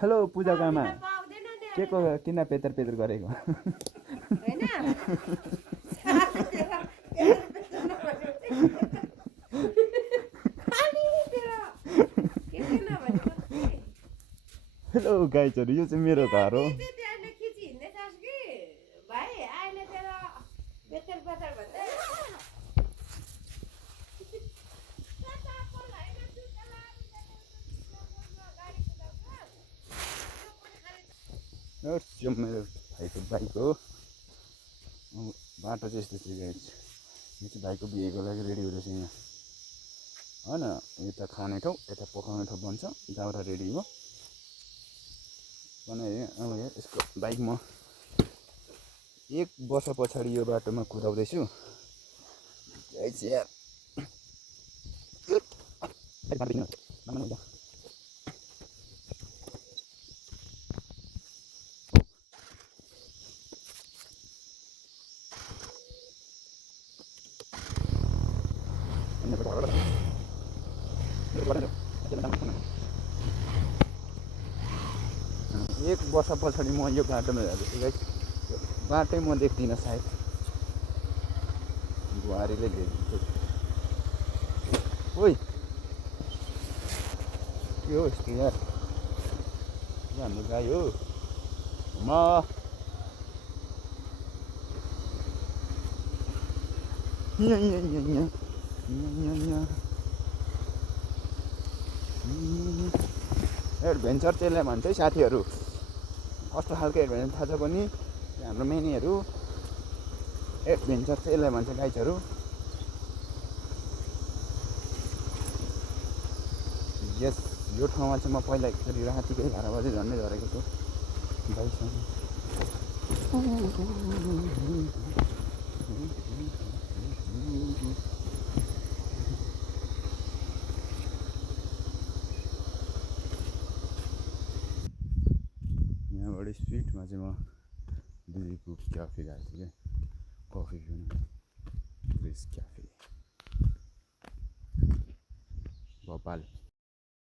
hello पूजा कामा के को किन पेतर पेतर गरेको हेलो गाइजहरू यो चाहिँ मेरो घर हो यो मेरो भाइको बाइक हो बाटो चाहिँ यस्तो छ गाइज यो चाहिँ भाइको बिहेको लागि रेडी हुँदैछ यहाँ होइन यता खाने ठाउँ यता पकाउने ठाउँ बन्छ दाउरा रेडी हो बनाएँ अब यसको बाइक म 1 वर्ष पछाडि यो बाटोमा कुदाउँदैछु एक वर्ष पछाडि म यो बाटोमा जाँदैछु गाइस बाटै म देख्दिनँ सायद बुहारीले ल्याइदिन्छ ओइ के हो यस्तो यार यो हाम्रो गाई हो म एडभेन्चर त्यसलाई भन्छ है साथीहरू कस्तो खालको एडभेन्चर थाहा छ भने हाम्रो मेनीहरू एडभेन्चर चाहिँ यसलाई भन्छ गाइजहरू यस यो ठाउँमा चाहिँ म पहिला एकचोटि रातिकै 11 बजे झन्डै झरेको छु बाइकसँग यहाँबाट स्ट्रिटमा चाहिँ म दिदीको क्याफे गएको थिएँ क्या कफी पिउनु क्रिस क्याफे भोपाल